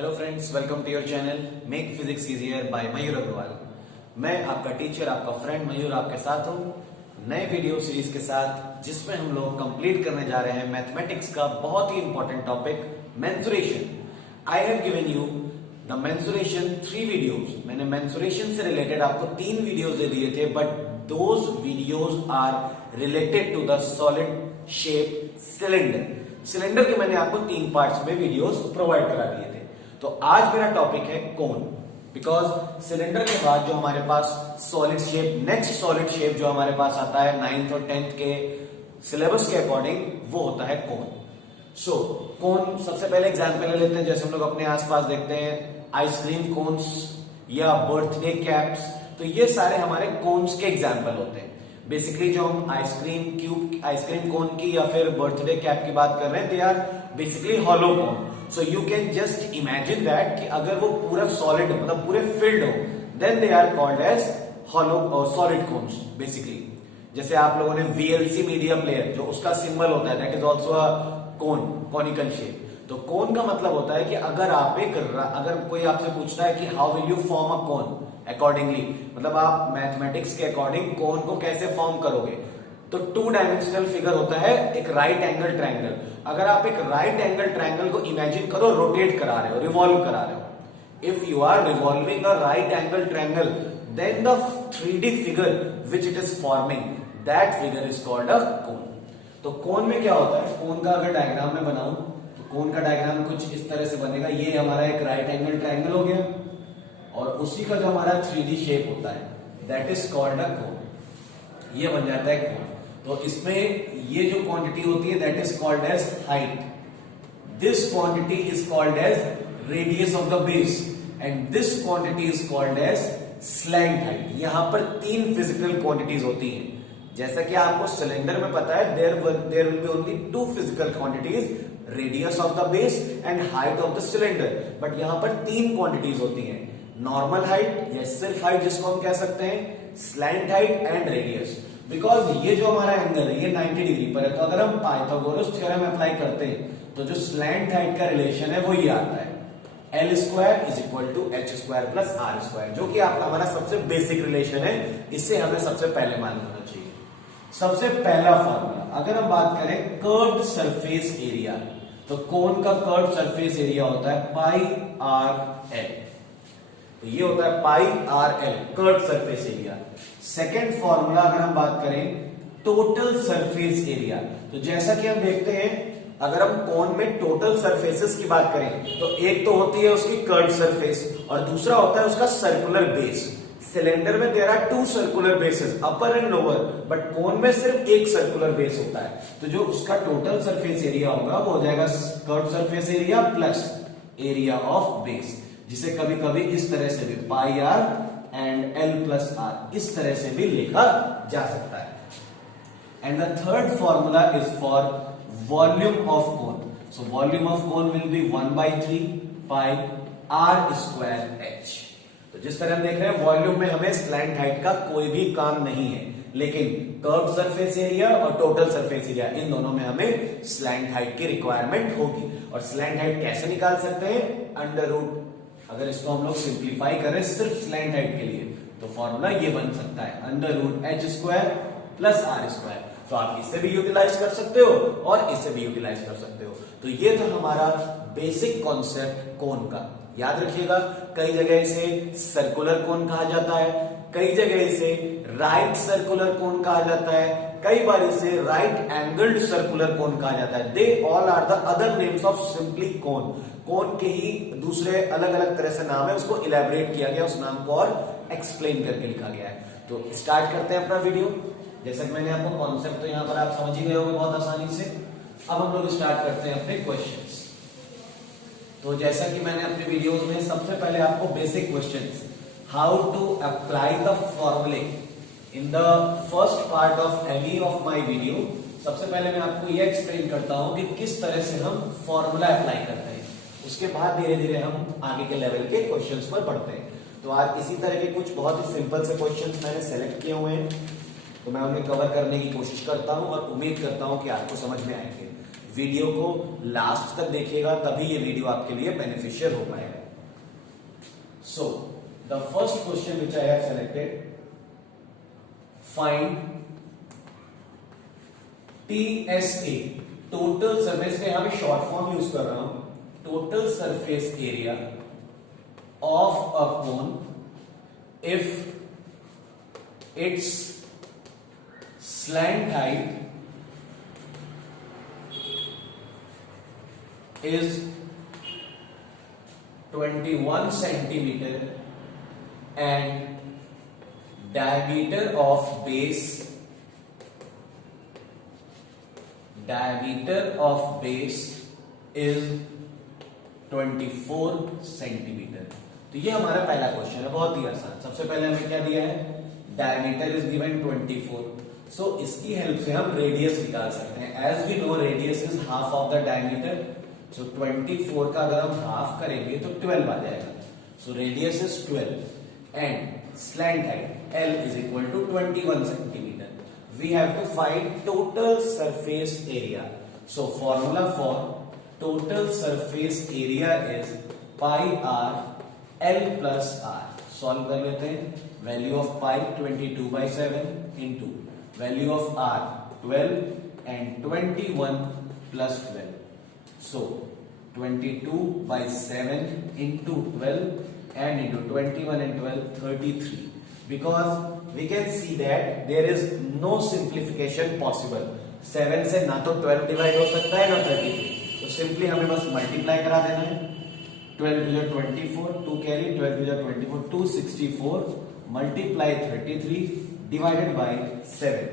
Hello friends, welcome to your channel make physics easier by Mayur Agrawal. मैं आपका teacher, आपका friend मयूर आपके साथ हूँ नए वीडियो सीरीज के साथ, जिसमें हम लोग कंप्लीट करने जा रहे हैं मैथमेटिक्स का बहुत ही important topic mensuration. I have given you the mensuration 3 videos. मैंने मेंसुरेशन से रिलेटेड आपको 3 वीडियोस दे दिए थे, but those videos are related to the solid shape cylinder. Cylinder के मैंने आपको 3 पार्ट्स में वीडियोस प्रोवाइड करा दिए थे। तो आज मेरा टॉपिक है कोन, बिकॉज सिलेंडर के बाद जो हमारे पास solid shape, next solid shape जो हमारे पास आता है 9th और 10th के सिलेबस के अकॉर्डिंग, वो होता है कोन। सो कोन सबसे पहले एग्जांपल ले लेते हैं। जैसे हम लोग अपने आसपास देखते हैं आइसक्रीम कोन्स या बर्थडे कैप्स, तो ये सारे हमारे कोन्स के एग्जाम्पल होते हैं। बेसिकली जो हम आइसक्रीम कोन की या फिर बर्थडे कैप की बात कर रहे हैं, they are basically hollow cone. So you can just imagine that कि अगर वो पूरा सॉलिड मतलब पूरे फिल्ड हो, then they are called as hollow solid cones basically. जैसे आप लोगों ने VLC मीडिया प्लेयर, जो उसका सिंबल होता है, that is also a cone, conical shape. तो कोन का मतलब होता है कि अगर कोई आपसे पूछता है कि how will you form a cone accordingly, मतलब आप मैथमेटिक्स के अकॉर्डिंग कोन को कैसे फॉर्म करोगे, तो 2 डायमेंशनल फिगर होता है एक राइट एंगल ट्रायंगल। अगर आप एक राइट एंगल ट्रायंगल को इमेजिन करो, रोटेट करा रहे हो, रिवॉल्व करा रहे हो, if you are revolving a right angle triangle, then the 3D figure which it is forming, that figure is called a cone. तो कोन में क्या होता है, कोन का अगर डायग्राम में बनाऊं तो कोन का डायग्राम कुछ इस तरह से बनेगा। ये हमारा एक राइट एंगल ट्रायंगल हो गया, और उसी का जो हमारा 3D शेप होता है, दैट इज कॉल्ड अ कोन। ये बन जाता है कोन। तो इसमें ये जो क्वांटिटी होती है, that is called as height. This quantity is called as radius of the base, and this quantity is called as slant height. यहां पर 3 फिजिकल क्वांटिटीज होती हैं। जैसा कि आपको सिलेंडर में पता है, there will be only 2 physical quantities, radius of the base and height of the cylinder. But यहां पर 3 क्वांटिटीज होती हैं, नॉर्मल हाइट या सिर्फ हाइट जिसको हम कह सकते हैं, slant height and radius. Because ये जो हमारा एंगल है ये 90 डिग्री पर है, तो अगर हम पाइथागोरस थ्योरम अप्लाई करते हैं तो जो स्लैंट हाइट का रिलेशन है वो ये आता है, L² is equal to H² plus R², जो कि आपका हमारा सबसे बेसिक रिलेशन है। इससे हमें सबसे पहले मालूम होना चाहिए। सबसे पहला फॉर्मूला, अगर हम बात करें कर्व्ड सरफेस एरिया, तो कोन का कर्व्ड सरफेस एरिया होता है पाई आर एल। तो ये होता है pi are l, curved surface area. Second formula अगर हम बात करें टोटल सरफेस एरिया, तो जैसा कि हम देखते हैं, अगर हम कोन में टोटल सरफेसेस की बात करें तो एक तो होती है उसकी कर्व्ड सरफेस और दूसरा होता है उसका सर्कुलर बेस। सिलेंडर में there are 2 circular bases, upper and lower, but cone में सिर्फ एक सर्कुलर बेस होता है। तो जो उसका टोटल सरफेस एरिया होगा वो हो जाएगा curved surface area plus area of base, जिसे कभी कभी इस तरह से भी pi r and L plus r इस तरह से भी लिखा जा सकता है। And the third formula is for volume of cone. So volume of cone will be 1/3 pi R² H। तो जिस तरह हम देख रहे हैं, वॉल्यूम में हमें स्लैंट हाइट का कोई भी काम नहीं है, लेकिन कर्व्ड सरफेस एरिया और टोटल सरफेस एरिया, इन दोनों में हमें स्लैंट हाइट की रिक्वायरमेंट होगी। और स्लैंट हाइट कैसे निकाल सकते हैं, अंडर रूट। अगर इसको हम लोग सिंप्लीफाई करें सिर्फ स्लैंट हाइट के लिए, तो फॉर्मूला ये बन सकता है under root H² plus R²। तो आप इसे भी यूटिलाइज कर सकते हो और इसे भी यूटिलाइज कर सकते हो। तो ये था हमारा बेसिक कॉन्सेप्ट कोन का। याद रखिएगा, कई जगह इसे सर्कुलर कोन कहा जाता है, कई जगह इसे राइट सर्कुलर कोन कहा जाता है, कई बार इसे राइट एंगल्ड सर्कुलर कोन कहा जाता है। They all are the other names of simply cone. Cone के ही दूसरे अलग अलग तरह से नाम है, उसको इलेबोरेट किया गया, उस नाम को और एक्सप्लेन करके लिखा गया है। तो स्टार्ट करते हैं अपना वीडियो। जैसा कि मैंने आपको कॉन्सेप्ट तो यहां पर आप समझ ही गए होंगे बहुत आसानी से। अब हम लोग स्टार्ट करते हैं अपने क्वेश्चंस। तो जैसा कि मैंने अपने वीडियोस में सबसे पहले आपको basic questions, how to apply the फॉर्मूले in the first part of any of my video. सबसे पहले मैं आपको यह एक्सप्लेन करता हूं कि किस तरह से हम फॉर्मूला अप्लाई करते हैं, उसके बाद धीरे धीरे हम आगे के लेवल के क्वेश्चंस पर बढ़ते हैं। तो आज इसी तरह के कुछ बहुत ही सिंपल से क्वेश्चंस मैंने सेलेक्ट किए हुए हैं, तो मैं उन्हें कवर करने की कोशिश करता हूं और उम्मीद करता हूं कि आपको समझ में आएंगे। वीडियो को लास्ट तक देखिएगा, तभी ये वीडियो आपके लिए बेनिफिशियल हो पाएगा। So the first question which I have selected, find TSA, total surface, यहां पे शॉर्ट फॉर्म यूज कर रहा हूं, total surface area of a cone if it's slant height is 21 centimeter and diameter of base is 24 centimetre. तो ये हमारा पहला question है, बहुत ही आसान। सबसे पहले हमें क्या दिया है, डायमीटर इज गिवन 24। सो इसकी हेल्प से हम रेडियस निकाल सकते हैं। As we know radius is half of the diameter, so 24 का अगर हम हाफ करेंगे तो 12 आ जाएगा। So radius is 12 and slant height L is equal to 21 centimetre. We have to find total surface area. So formula for total surface area is pi r L plus r। Solve कर लेते हैं। Value of pi 22/7 into value of r 12 and 21 plus 12। So 22/7 into 12 and into 21 and 12, 33. Because we can see that there is no simplification possible. 7 से ना तो 12 divide हो सकता है ना 33, तो सिंपली हमें बस मल्टीप्लाई करा देना है। 12 to the 24, 2 carry, 12 to the 24, 264 multiply 33 divided by 7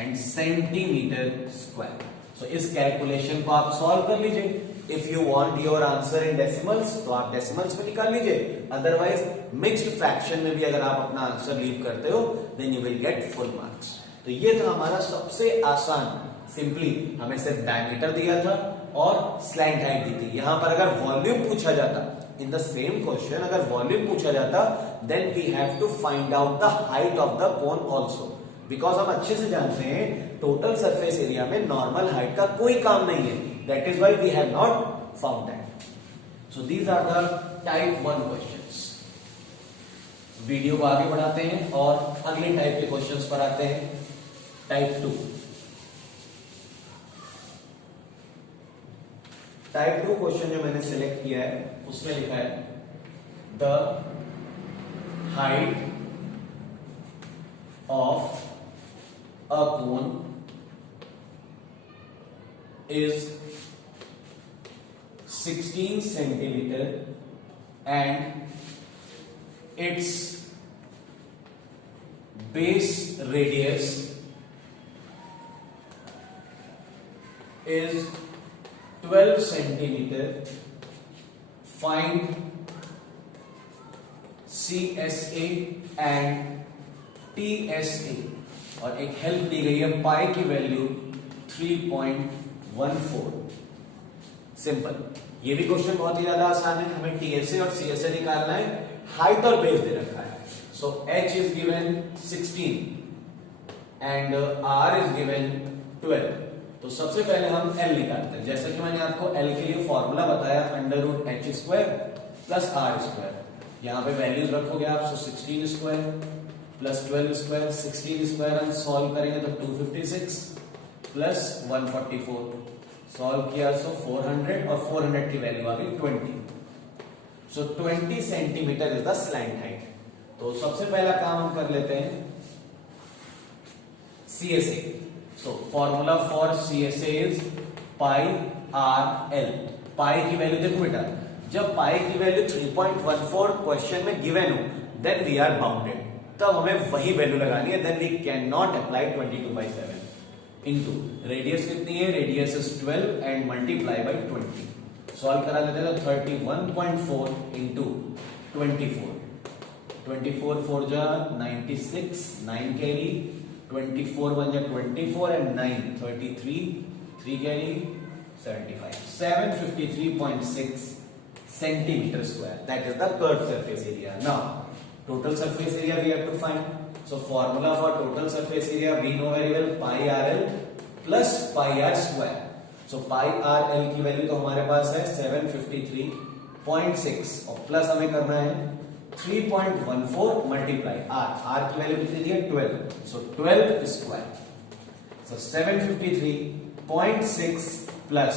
and centimeter square. So इस कैलकुलेशन को आप सॉल्व कर लीजिए। If you want your answer in decimals तो आप डेसिमल्स में निकाल लीजिए, अदरवाइज मिक्स्ड फ्रैक्शन में भी अगर आप अपना आंसर लीव करते हो then you will get full marks. तो ये था हमारा सबसे आसान। सिंपली हमें सिर्फ डायमीटर दिया था और स्लैंट हाइट दी थी। यहां पर अगर वॉल्यूम पूछा जाता, इन द सेम क्वेश्चन अगर वॉल्यूम पूछा जाता, then we have to find out the height of the cone also, because हम अच्छे से जानते हैं टोटल सरफेस एरिया में नॉर्मल हाइट का कोई काम नहीं है। That is why we have not found that. So these are the type 1 questions. Video को आगे बढ़ाते हैं और अगले टाइप के क्वेश्चंस पर आते हैं। टाइप 2। टाइप 2 क्वेश्चन जो मैंने सिलेक्ट किया है उसमें लिखा है the height of a cone is 16 centimeter and its base radius is 12 centimeter. Find CSA and TSA। और एक हेल्प दी गई है, पाई की वैल्यू 3.14। सिंपल। ये भी क्वेश्चन बहुत ही ज्यादा आसान है। हमें टीएसए और सीएसए निकालना है, हाइट और बेस दे रखा है। सो h is given 16 and r is given 12। तो सबसे पहले हम l निकालते हैं। जैसा कि मैंने आपको l के लिए फॉर्मूला बताया, √h² प्लस r²। यहां पे वैल्यूज रखोगे आप, सो 16 स्क्वायर प्लस 12 स्क्वायर, 16 स्क्वायर हम सॉल्व करेंगे तो 256 प्लस 144 सॉल्व किया सो 400 और 400 की वैल्यू आ गई 20। So 20 centimetre is the slant height. तो सबसे पहला काम हम कर लेते हैं CSA। So formula for CSA is pi are l. Pi की वैल्यू देखो बेटा, जब पाई की वैल्यू 3.14 क्वेश्चन में गिवन हो देन वी आर बाउंडेड, तब हमें वही वैल्यू लगानी है। Then we can not apply 22/7 into radius कितनी है, radius is 12 and multiply by 20। Solve करा लेते हैं तो 31.4 इंटू 24, 24 4 जा 96, 9 कैरी, 24 1 जा 24 and 9 33, 3 carry 75, 753.6 centimeter square. That is the curved surface area. Now total surface area we have to find. So formula for total surface area we know very well, pi RL plus pi R square. So pi are L की value तो हमारे पास है 753.6 और plus हमें करना है 3.14 multiply are. Are की value कितनी दी है 12, सो 12 स्क्वायर। सो 753.6 प्लस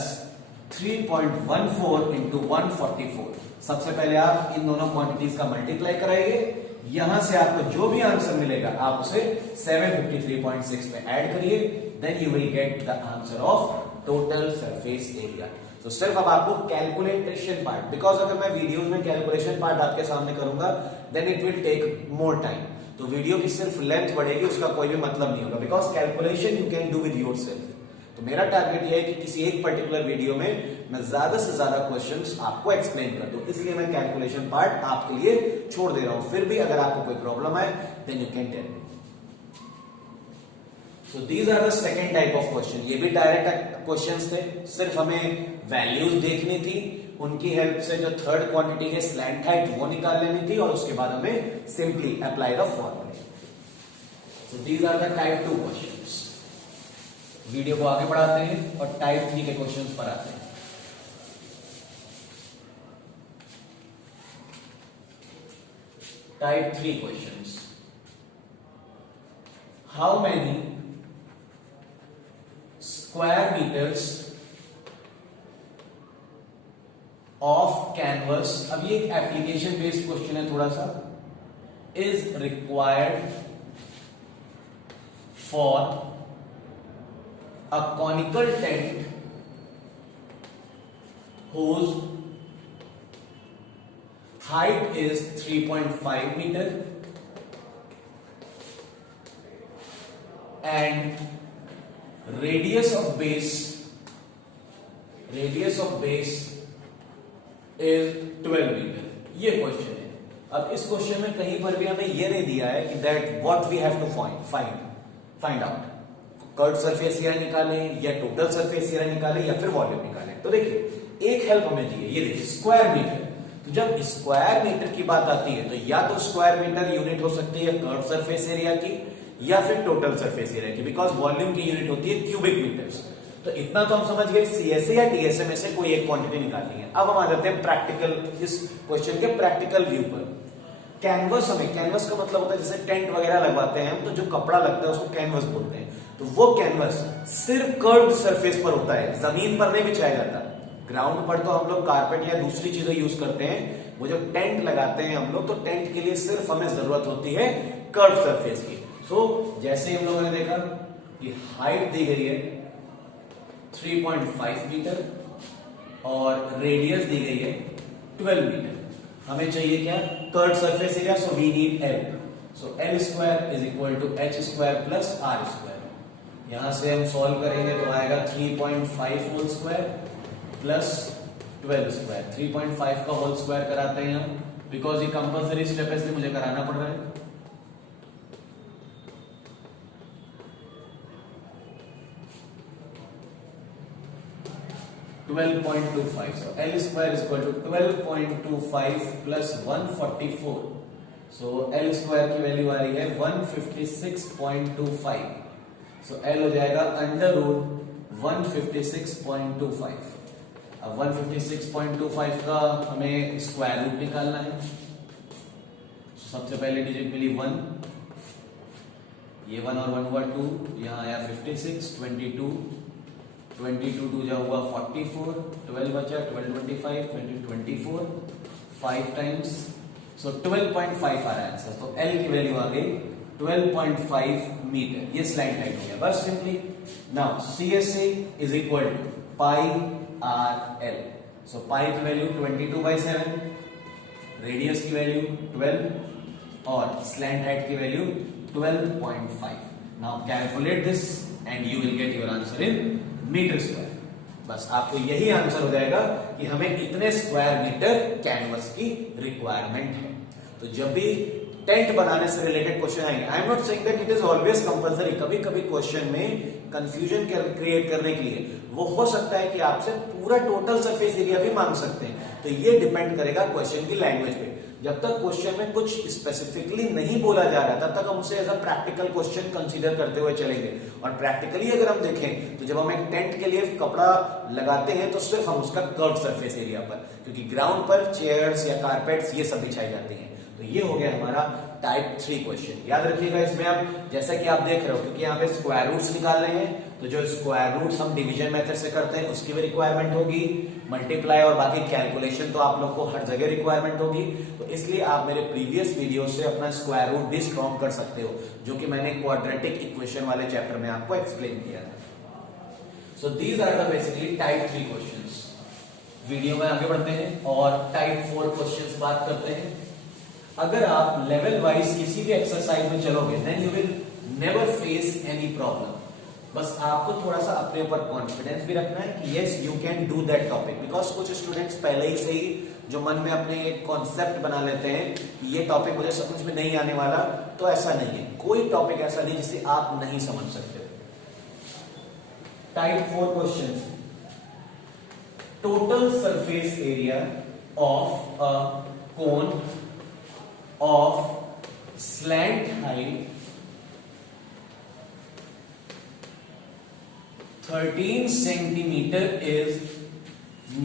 3.14 इंटू 144। सबसे पहले आप इन दोनों क्वांटिटीज का मल्टीप्लाई कराइए, यहां से आपको जो भी आंसर मिलेगा आप उसे 753.6 में ऐड करिए, then you will get the answer of total surface area. तो सिर्फ अब आपको कैलकुलेशन पार्ट, बिकॉज अगर मैं वीडियो में कैलकुलेशन पार्ट आपके सामने करूंगा then it will take more time, तो वीडियो की सिर्फ लेंथ बढ़ेगी, उसका कोई भी मतलब नहीं होगा, because calculation you can do with yourself. तो मेरा टारगेट यह है कि किसी एक पर्टिकुलर वीडियो में मैं ज्यादा से ज्यादा क्वेश्चंस आपको एक्सप्लेन कर दूं, इसलिए मैं कैलकुलेशन पार्ट आपके लिए छोड़ दे रहा हूं। फिर भी अगर आपको कोई प्रॉब्लम है then you can tell me. So these are the second type of question. ये भी डायरेक्ट क्वेश्चंस थे, सिर्फ हमें वैल्यूज देखनी थी, उनकी हेल्प से जो थर्ड क्वांटिटी है स्लैंट हाइट वो निकाल लेनी थी, और उसके बाद हमें सिंपली अप्लाई द फॉर्मूले। So these are the type 2 questions. Video को आगे बढ़ाते हैं और टाइप 3 के क्वेश्चंस पर आते हैं। Type 3 questions. How many square metres of canvas, अब ये एक एप्लीकेशन बेस्ड क्वेश्चन है थोड़ा सा, is required for a conical tent whose height is 3.5 meter and radius of base is 12 meter। ये क्वेश्चन है। अब इस क्वेश्चन में कहीं पर भी हमें ये नहीं दिया है कि that what we have to find out, curve surface area निकालें या टोटल सरफेस एरिया निकालें या फिर वॉल्यूम निकालें। तो देखिए एक हेल्प हमें दी है, ये देखिए स्क्वायर मीटर। तो जब स्क्वायर मीटर की बात आती है तो या तो स्क्वायर मीटर यूनिट हो सकती है कर्व सरफेस एरिया की या फिर टोटल सरफेस एरिया की, बिकॉज वॉल्यूम की यूनिट होती है क्यूबिक मीटर्स। तो इतना तो हम समझ गए, सीएसए या टीएसए में से कोई एक क्वांटिटी निकालनी है। अब हम आ जाते हैं प्रैक्टिकल, इस क्वेश्चन के प्रैक्टिकल व्यू पर। कैनवस का मतलब होता है जैसे टेंट वगैरह लगवाते हैं हम, तो जो कपड़ा लगता है उसको कैनवस बोलते हैं। तो वो कैनवस सिर्फ कर्व्ड सरफेस पर होता है, जमीन पर नहीं बिछाया जाता। ग्राउंड पर तो हम लोग कारपेट या दूसरी चीजें यूज करते हैं, वो जो टेंट लगाते हैं हम लोग, तो टेंट के लिए सिर्फ हमें जरूरत होती है कर्व सरफेस की। सो जैसे हम लोगों ने देखा कि हाइट दी गई है 3.5 मीटर और रेडियस दी गई है 12 मीटर। हमें चाहिए क्या, curve surface area, so we need L. So L square is equal to H square plus R square. यहां से हम सॉल्व करेंगे तो आएगा 3.5 होल स्क्वायर प्लस 12 स्क्वायर। 3.5 का होल स्क्वायर कराते हैं हम, बिकॉज ये कंपल्सरी स्टेप है इसलिए मुझे कराना पड़ रहा है। 12.25, so L square is equal to 12.25 plus 144, so L square की वैल्यू आ रही है 156.25, so L हो जाएगा अंडर रूट 156.25। अब 156.25 का हमें स्क्वायर रूट निकालना है। सबसे पहले डिजिट मिली 1, ये 1 और 1 हुआ 2, यहाँ आया 56, 22, 22 2 जा हुआ 44, 12 बचा 12 25, 20 24, 5 टाइम्स, सो 12.5 आ रहा है आंसर। तो L की वैल्यू आ गई 12.5 मीटर, ये स्लाइड हाइट हो गया। बस simply now CSA is equal to pi are l. So pi की वैल्यू 22/7, रेडियस की वैल्यू 12 और स्लैंट हाइट की value 12.5। Now calculate this and you will get your answer in metre square. बस आपको यही आंसर हो जाएगा कि हमें इतने स्क्वायर मीटर कैनवस की रिक्वायरमेंट है। तो जब भी टेंट बनाने से रिलेटेड क्वेश्चन आएंगे, I am not saying that it is always compulsory, कभी कभी क्वेश्चन में कंफ्यूजन क्रिएट करने के लिए वो हो सकता है कि आपसे पूरा टोटल सरफेस एरिया भी मांग सकते हैं। तो ये डिपेंड करेगा क्वेश्चन की लैंग्वेज पे। जब तक क्वेश्चन में कुछ स्पेसिफिकली नहीं बोला जा रहा तब तक हम उसे as a practical question consider करते हुए चलेंगे। और प्रैक्टिकली अगर हम देखें तो जब हम एक टेंट के लिए कपड़ा लगाते हैं तो सिर्फ हम उसका कर्व सरफेस एरिया पर, क्योंकि ग्राउंड पर चेयर्स या कारपेट्स ये सब बिछाई जाती हैं। तो ये हो गया हमारा टाइप 3 क्वेश्चन। याद रखिएगा इसमें अब जैसा कि आप देख रहे हो, क्योंकि यहाँ पे स्क्वायर रूट्स निकाल रहे हैं, तो जो स्क्वायर रूट्स हम डिवीजन मेथड से करते हैं उसकी भी रिक्वायरमेंट होगी, मल्टीप्लाई और बाकी कैलकुलेशन तो आप लोग को हर जगह रिक्वायरमेंट होगी। तो इसलिए आप मेरे प्रीवियस वीडियो से अपना स्क्वायर रूट भी स्ट्रॉन्ग कर सकते हो, जो कि मैंने क्वाड्रेटिक इक्वेशन वाले चैप्टर में आपको एक्सप्लेन किया था। So these are the basically type 3 questions. Video में आगे बढ़ते हैं और टाइप 4 क्वेश्चंस बात करते हैं। अगर आप लेवल वाइज किसी भी एक्सरसाइज में चलोगे then you will never face any problem. बस आपको थोड़ा सा अपने ऊपर कॉन्फिडेंस भी रखना है कि yes you can do that topic, because कुछ स्टूडेंट्स पहले ही से ही जो मन में अपने एक कॉन्सेप्ट बना लेते हैं कि ये टॉपिक मुझे समझ में नहीं आने वाला, तो ऐसा नहीं है। कोई टॉपिक ऐसा नहीं जिसे आप नहीं समझ सकते। Type 4 question, total surface area of a cone of slant height 13 centimeter is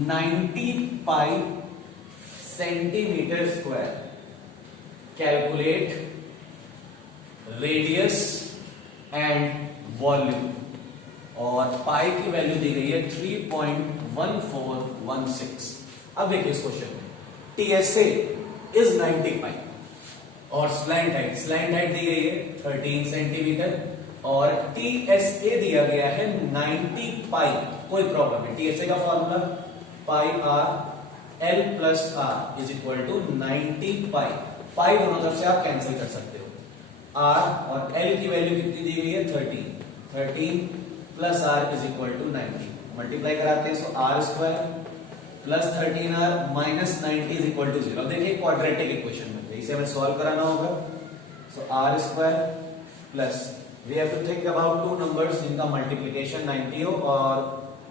90 pi centimeter square. Calculate radius and volume। और पाई की वैल्यू दी गई है 3.1416। अब देखिए इस क्वेश्चन में TSA is 90 पाई और स्लैंट हाइट दी गई है 13 सेंटीमीटर और TSA दिया गया है 90 पाई। कोई प्रॉब्लम है, TSA का formula pi r l plus r is equal to 90 pi. Pi दोनों तरफ से आप कैंसिल कर सकते हो। r और l की वैल्यू कितनी दी गई है 13 plus r is equal to 90। Multiply कराते हैं so r square plus 13r minus 90 is equal to 0। अब देखिए क्वाड्रेटिक इक्वेशन में इसे हमें सॉल्व कराना होगा। So r square plus we have to think about two numbers जिनका मल्टीप्लिकेशन 90 हो और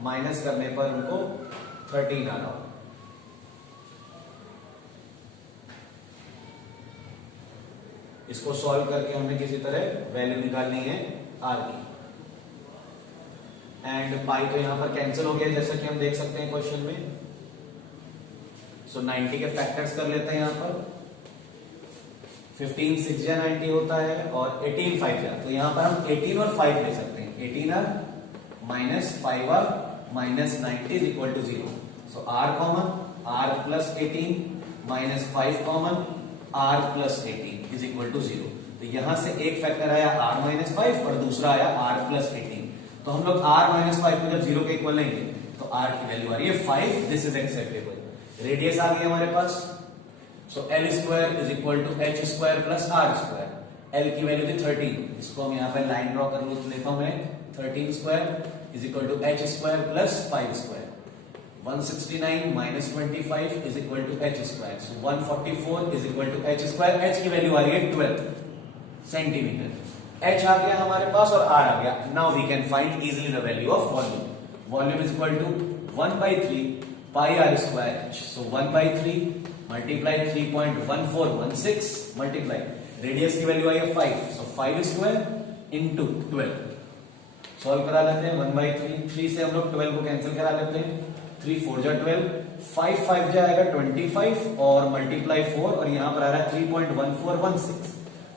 माइनस करने पर उनको 13 आना हो। इसको सॉल्व करके हमें किसी तरह वैल्यू निकालनी है r की। एंड पाई तो यहां पर कैंसिल हो गया जैसा कि हम देख सकते हैं क्वेश्चन में। सो 90 के फैक्टर्स कर लेते हैं यहां पर। 15 6 जा 90 होता है और 18 5 जा, तो यहां पर हम 18 और 5 ले सकते हैं। 18r minus 5r minus 90 is equal to 0। So r common r plus 18 minus 5 common r plus 18 is equal to 0। तो यहां से एक फैक्टर आया r माइनस 5 और दूसरा आया r प्लस 18। तो हम लोग r माइनस 5 को जब 0 के इक्वल लेंगे तो r की वैल्यू आ रही है 5। This is acceptable. रेडियस आ गई हमारे पास। So l square is equal to h square plus r square. l की वैल्यू थी 13, इसको हम यहाँ पे लाइन ड्रॉ कर लेता हूं मैं। 13 square is equal to h square plus 5 square. 169 minus 25 is equal to h square. So 144 is equal to h square. h की वैल्यू आ रही है 12 सेंटीमीटर। h आ गया हमारे पास और r आ गया। Now we can find easily the value of volume. Volume is equal to 1/3 pi r square h। So 1/3 multiply 3.1416 multiply radius की वैल्यू आई है 5। सो 5 स्क्वायर इंटू 12। सॉल्व करा लेते हैं 1/3। 3 से हम लोग 12 को कैंसिल करा लेते हैं। 3 4 जा 12, 5 5 जाएगा 25 और मल्टीप्लाई 4 और यहां पर आ रहा है 3.1416।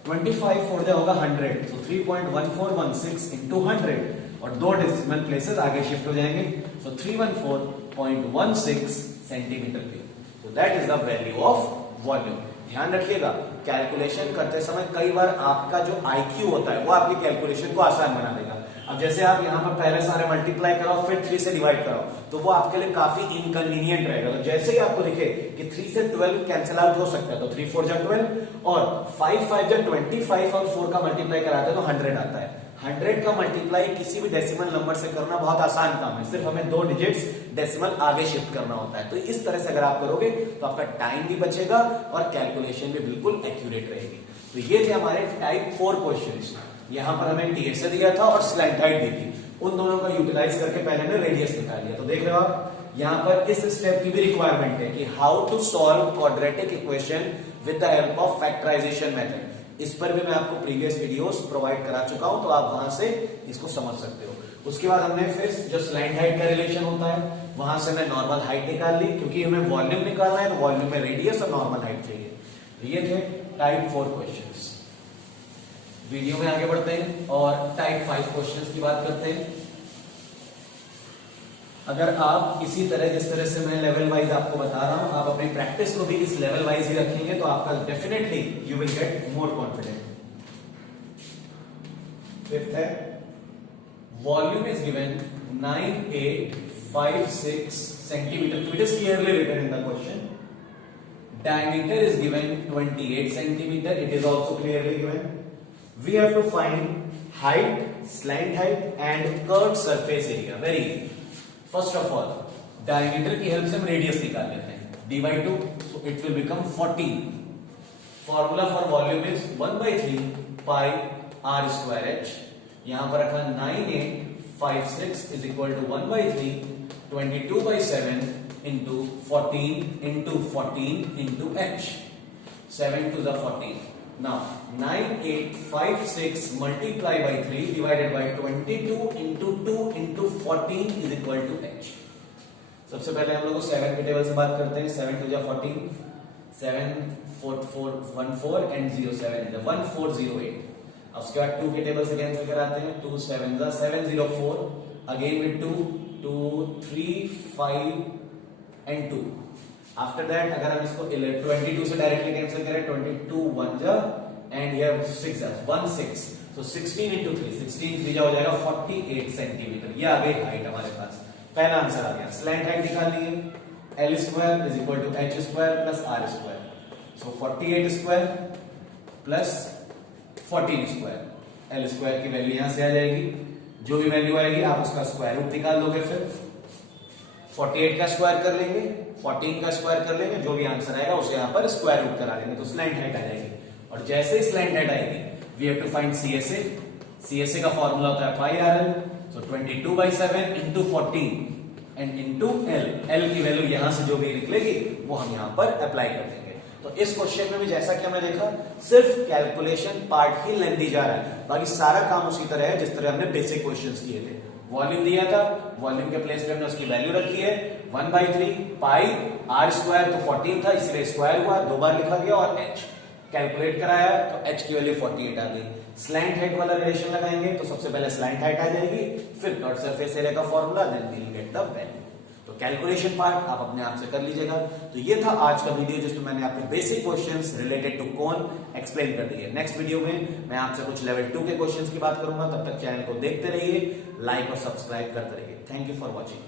25 4 जा होगा 100। सो 3.1416 इंटू 100 और दो डेसिमल प्लेसेस आगे शिफ्ट हो जाएंगे। सो 314.16 centimetre cube. So that is the value of volume। ध्यान रखिएगा कैलकुलेशन करते समय कई बार आपका जो IQ होता है वो आपकी कैलकुलेशन को आसान बना देगा। अब जैसे आप यहाँ पर पहले सारे मल्टीप्लाई कराओ फिर 3 से डिवाइड कराओ तो वो आपके लिए काफी इनकन्वीनियंट रहेगा। तो जैसे ही आपको दिखे कि 3 से 12 कैंसिल आउट हो सकता है तो 3 4 जा 12 और 5 5 जा 25 और 4 का मल्टीप्लाई कराते हैं तो 100 आता है। 100 का मल्टीप्लाई किसी भी डेसिमल नंबर से करना बहुत आसान काम है, सिर्फ हमें 2 डिजिट्स डेसिमल आगे शिफ्ट करना होता है। तो इस तरह से अगर आप करोगे तो आपका टाइम भी बचेगा और कैलकुलेशन भी बिल्कुल एक्यूरेट रहेगी। तो ये थे हमारे टाइप 4 क्वेश्चंस। यहां पर हमें TSA दिया था और स्लैंट हाइट दी थी, उन दोनों का यूटिलाइज करके पहले हमने रेडियस निकाल लिया। तो देख रहे हो आप यहाँ पर इस स्टेप की भी रिक्वायरमेंट है कि how to solve quadratic equation with the help of factorisation method. इस पर भी मैं आपको प्रीवियस वीडियोस प्रोवाइड करा चुका हूं, तो आप वहां से इसको समझ सकते हो। उसके बाद हमने फिर जो स्लैंट हाइट का रिलेशन होता है, वहां से मैं नॉर्मल हाइट निकाल ली, क्योंकि हमें वॉल्यूम निकालना है तो वॉल्यूम में रेडियस और नॉर्मल हाइट चाहिए। ये थे टाइप 4 क्वेश्चंस। वीडियो में आगे बढ़ते हैं और टाइप 5 क्वेश्चंस की बात करते हैं। अगर आप इसी तरह जिस तरह से मैं लेवल वाइज आपको बता रहा हूं, आप अपनी प्रैक्टिस को भी इस लेवल वाइज ही रखेंगे तो आपका definitely you will get more confident. Fifth है, volume is given 9856 centimeter. It is clearly written in the question. Diameter is given 28 centimeter. It is also clearly given. We have to find height, slant height and curved surface area. Very easy. First of all, diameter की help से हम radius निकाल लेते हैं, d by 2, so it will become 14. Formula for volume is 1/3 pi r square h. यहां पर रखा 9856 is equal to 1/3 22/7 into 14 into 14 into h. 7 to the 14. Now 9856 multiply by 3 divided by 22 into 2 into 14 is equal to h. सबसे पहले हम लोग 7 के table से बात करते हैं। 7 to the 14, 7 4 4 1 4 and 0 7 is 1408. अब उसके बाद 2 के टेबल से कैंसिल कराते हैं। 2 7 the 704 again with 2 2 3 5 and 2. After that अगर हम इसको 22 से डायरेक्टली कैंसिल करें, 22 1 जा एंड हियर 6 जा 1 6, सो 16 into 3 16 3 जा हो जाएगा 48 सेंटीमीटर। ये आ गई हाइट हमारे पास। पहला आंसर आ गया। स्लैंट हाइट निकाल ली, L square is equal to H square plus R square, so 48 square plus 14 square. L square की वैल्यू यहां से आ जाएगी, जो भी वैल्यू आएगी आप उसका स्क्वायर रूट निकाल दोगे, फिर 48 का स्क्वायर कर लेंगे, 14 का स्क्वायर कर लेंगे, जो भी आंसर आएगा उसे यहां पर स्क्वायर रूट करा लेंगे, तो स्लैंट हाइट आ जाएगी। और जैसे ही स्लैंट हाइट आएगी, we have to find CSA। CSA का फॉर्मूला होता है pi RL, so 22/7 into 14 and into L। L की वैल्यू यहां से जो भी निकलेगी वो हम यहां पर अप्लाई कर देंगे। तो इस क्वेश्चन में भी जैसा कि हमने देखा, सिर्फ कैलकुलेशन पार्ट ही लेंथी जा रहा है, बाकी सारा काम उसी तरह है जिस तरह हमने बेसिक क्वेश्चंस किए थे। वॉल्यूम दिया था, वॉल्यूम के प्लेस पे हमने उसकी वैल्यू रखी है 1/3 पाई r स्क्वायर, तो 14 था इसलिए स्क्वायर हुआ, 2 बार लिखा गया, और h कैलकुलेट कराया तो h की वैल्यू 48 आ गई। स्लैंट हाइट वाला रिलेशन लगाएंगे तो सबसे पहले स्लैंट हाइट आ जाएगी, फिर कर्व सरफेस एरिया का formula, then we will get the value. तो कैलकुलेशन पार्ट आप अपने आप से कर लीजिएगा। तो ये था आज का वीडियो जिसमें मैंने आपके basic questions related to cone explain कर दिए। नेक्स्ट वीडियो में मैं आपसे कुछ लेवल 2 के क्वेश्चंस की बात करूंगा। तब तक चैनल को देखते रहिए, लाइक और सब्सक्राइब करते रहिए। Thank you for watching.